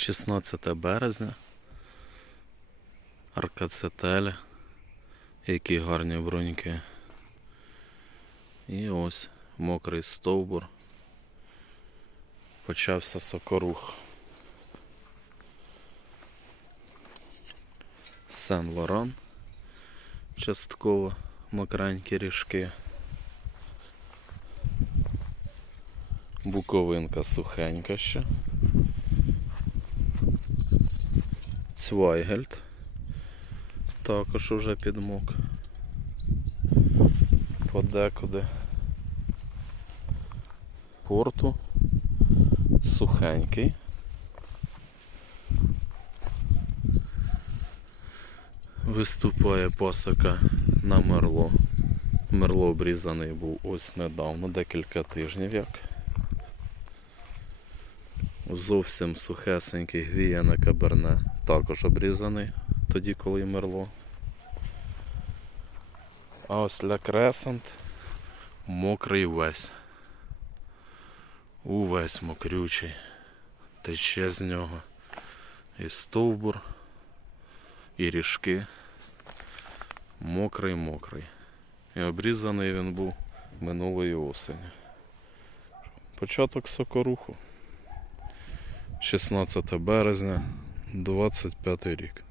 16 березня. Аркацетелі. Які гарні бруньки. І ось мокрий стовбур. Почався сокорух. Сен Лоран. Частково мокренькі ріжки. Буковинка сухенька ще. Цвайгельд. Також уже підмок. Подекуди. Порту. Сухенький. Виступає пасока на мерло. Мерло обрізаний був ось недавно, декілька тижнів як. Зовсім сухесенький гвіяне каберне також обрізаний тоді, коли мерло. А ось ля кресант мокрий весь. Увесь мокрючий. Тече з нього. І стовбур, і ріжки. Мокрий мокрий. І обрізаний він був минулої осені. Початок сокоруху. 16 березня, 25 рік.